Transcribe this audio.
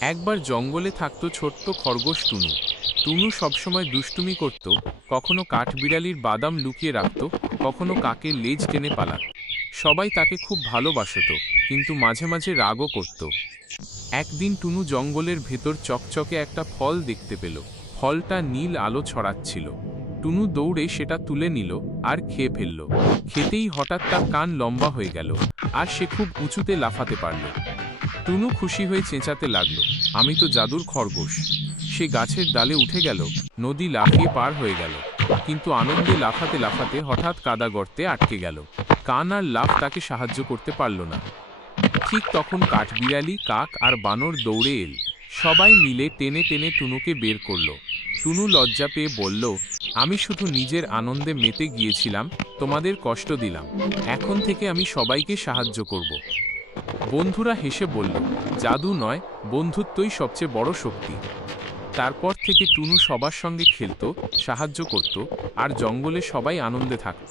একবার জঙ্গলে থাকতো ছোট্ট খরগোশ টুনু। টুনু সবসময় দুষ্টুমি করত, কখনো কাঠবিড়ালির বাদাম লুকিয়ে রাখত, কখনো কাকের লেজ টেনে পালাত। সবাই তাকে খুব ভালোবাসত, কিন্তু মাঝে মাঝে রাগও করত। একদিন টুনু জঙ্গলের ভেতর চকচকে একটা ফল দেখতে পেল। ফলটা নীল আলো ছড়াচ্ছিল। টুনু দৌড়ে সেটা তুলে নিল আর খেয়ে ফেলল। খেতেই হঠাৎ তার কান লম্বা হয়ে গেল, আর সে খুব উঁচুতে লাফাতে পারল। টুনু খুশি হয়ে চেঁচাতে লাগলো, আমি তো জাদুর খরগোশ। সে গাছের ডালে উঠে গেল, নদী লাফিয়ে পার হয়ে গেল। কিন্তু আনন্দে লাফাতে লাফাতে হঠাৎ কাদা গর্তে আটকে গেল। কান আর লাফ তাকে সাহায্য করতে পারল না। ঠিক তখন কাঠবিড়ালি, কাক আর বানর দৌড়ে এল। সবাই মিলে টেনে টেনে টুনুকে বের করল। টুনু লজ্জা পেয়ে বলল, আমি শুধু নিজের আনন্দে মেতে গিয়েছিলাম, তোমাদের কষ্ট দিলাম। এখন থেকে আমি সবাইকে সাহায্য করব। বন্ধুরা হেসে বলল, জাদু নয়, বন্ধুত্বই সবচেয়ে বড় শক্তি। তারপর থেকে টুনু সবার সঙ্গে খেলত, সাহায্য করত, আর জঙ্গলে সবাই আনন্দে থাকত।